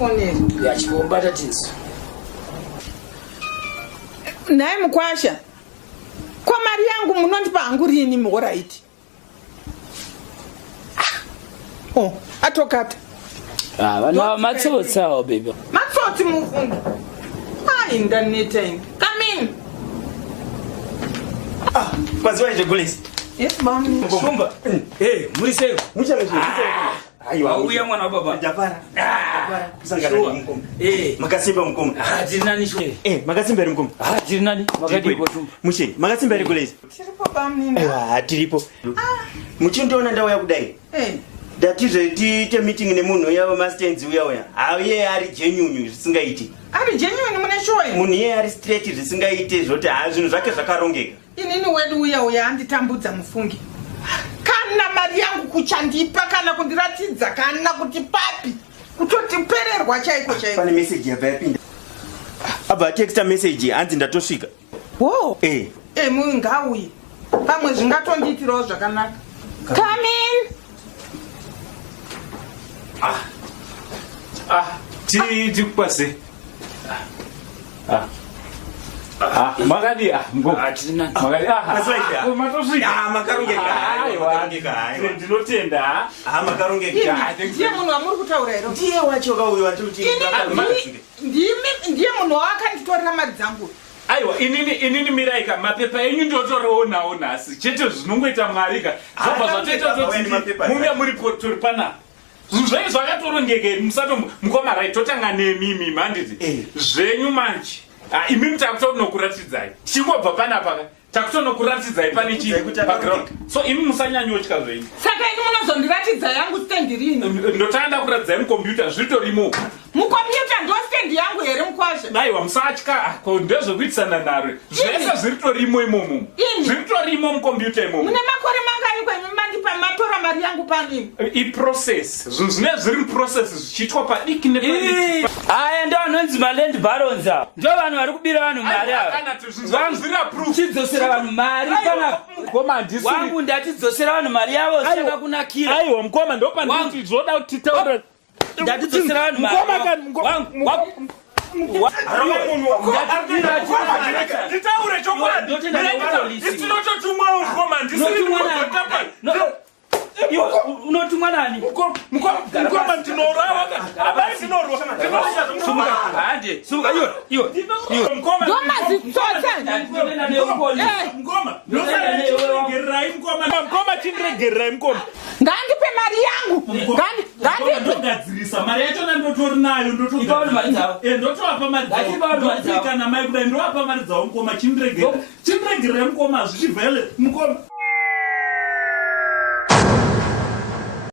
ndimufonere. Ya chipombata tinzo. Naye Mukwasha. Kwa mari yangu munondipa hangu rini muhoraiti. Oh, atokata. Vana matsotsawo baby. Matsotsi mufungi. Ndaneta. Come in. Kwaziwa nje Gulisi. Yes, mom. Shumba. Muri sei? Muchameze. Aiwa, uya mwana wa baba. Japara. Kusangana mkomo. Makasimba mkomo. Nani sho? Makasimba mkomo. Nani? Makadi kwa shumba. Muche, makasimba Gulisi. Tiripo bamnini. Tiripo. Muchindoona ndawo yakudai. Datizve tiite meeting nemunhu yavo mastenzi uya. Auye ari genuine zvisingaiti. Ari genuine mune shoyi. Munhu iye ari straight zvisingaite zvoti zvinhu zvake zvakarongeka. Inini wedu uya anditambudza mufungi. Kana mari yangu kuchandipa kana kundiratidza kana kuti papi. Kutoti pererwa chaiko. Pane message yabva yapinda. Abva texta message hanzi ndatosvika. Wo. Mungauyi. Pamwe zvingatondiitirawo zvakanaka. Come in. Tikupase. Makadi ngo. Makadi makarongeka. Ndinotenda. Makarongeka. Ndiye munhu wamuri kutaura ero. Ndiye wacho kauyo watuti. Ndiye munhu wakanditorera mari dzangu. Aiwa, inini miraika mapepa enyu ndotorewo nawo nhasi. Chete zvinongoita mwarika. Zvobva zvatoita kuti munge muri turi pana. Zvinhu zvakatorongeka musato mukoma rai totanga nemimi manditi. Zvenyu manje. Imi takutonokuratidzai. Chingobva panapa takutonokuratidzai pane chi background. So imi musanyanyotya zvenyu. Saka ini munozondiratidza yangu stand rini. Ndotanda kuratidzai mukombiyuta zvitorimo. Mukombiyuta ndo stand yangu here Mukwasha. Aiwa musatya ndezvekuitisana naro. Zvese zviritorimo imomo. Zviritorimo mukombiyuta imomo. Mune makore mangani kwenyu mandipa matora mari yangu panini? Process. Zvinhu zvine zviri process zvichiitwa padiki nepadiki. Aya ndo anonzi maland baronza. Ndo vanhu vari kubira vanhu mari ava. Zvira proof. Chidzosera vanhu mari kana mukoma ndisi. Wangu ndatidzosera vanhu mari yavo saka kunakira. Aiwa mukoma ndo panditi zvoda kuti titaura. Ndatidzosera vanhu mari. Nditaure chokwadi. Ndinototumwa mukoma ndisi. Unotumwa nani? Mukoma ndinorawa. Abai ndinorwa. Sumuka. Hande. Sumuka iyo. Mukoma. Doma zitsotsa. Mukoma. Ndosaregerai mukoma. Mukoma chindiregerai mukoma. Ngandipe mari yangu. Ndogadzirisa mari yacho ndotori nayo Ipawo mari dzavo. Ndotowapa mari dzavo. Kana mai kudai ndowapa mari dzavo mukoma chindiregerai. Chindiregerai mukoma zvichivhele mukoma.